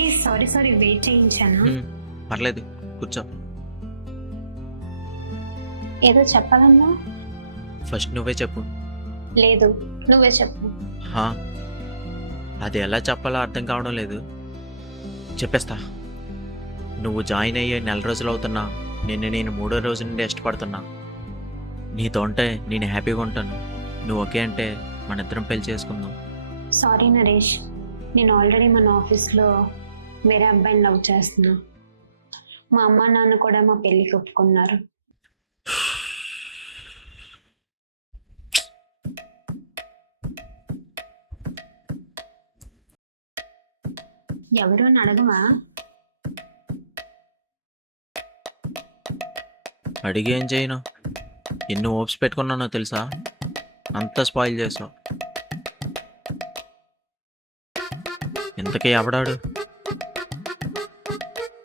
ఏ sorry sorry wait చేయించానా? పర్లేదు, కూర్చో. ఏదో చెప్పాలన్నా? ఫస్ట్ నువ్వే చెప్పు. లేదు, నువ్వే చెప్పు. హా, అది ఎలా చెప్పాలో అర్థం కావడం లేదు. చెప్పేస్తా. నువ్వు జాయిన్ అయ్యే నెల రోజులు అవుతున్నా నేను 3వ రోజు నుండి ఇష్టపడుతున్నా. నీతో ఉంటే నేను హ్యాపీగా ఉంటాను. నువ్వు ఓకే అంటే మన ఇద్దరం పెళ్లి చేసుకుందాం. సారీ నరేష్, నేను ఆల్రెడీ మన ఆఫీస్లో వేరే అబ్బాయిని లవ్ చేస్తున్నా. మా అమ్మ నాన్న కూడా మా పెళ్ళికి ఒప్పుకున్నారు. ఎవరు అని అడగవా? అడిగి ఏం చేయను? ఎన్ని హోప్స్ పెట్టుకున్నానో తెలుసా? అంతా స్పాయిల్ చేసావు. ఇంతకీ ఎవడాడు?